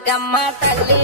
மார்க்கம்மா தள்ளி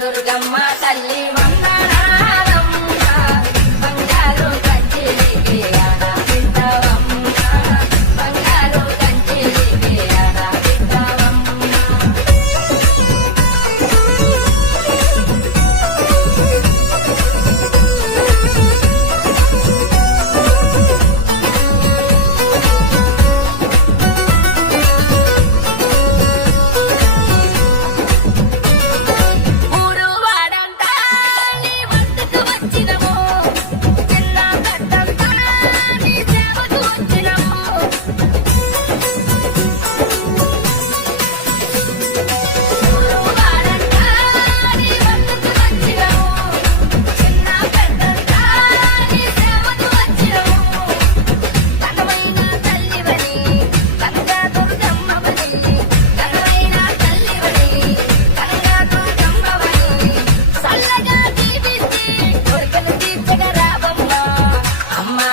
దుర్గమ్మ తల్లి వంద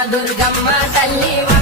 madurga madalima.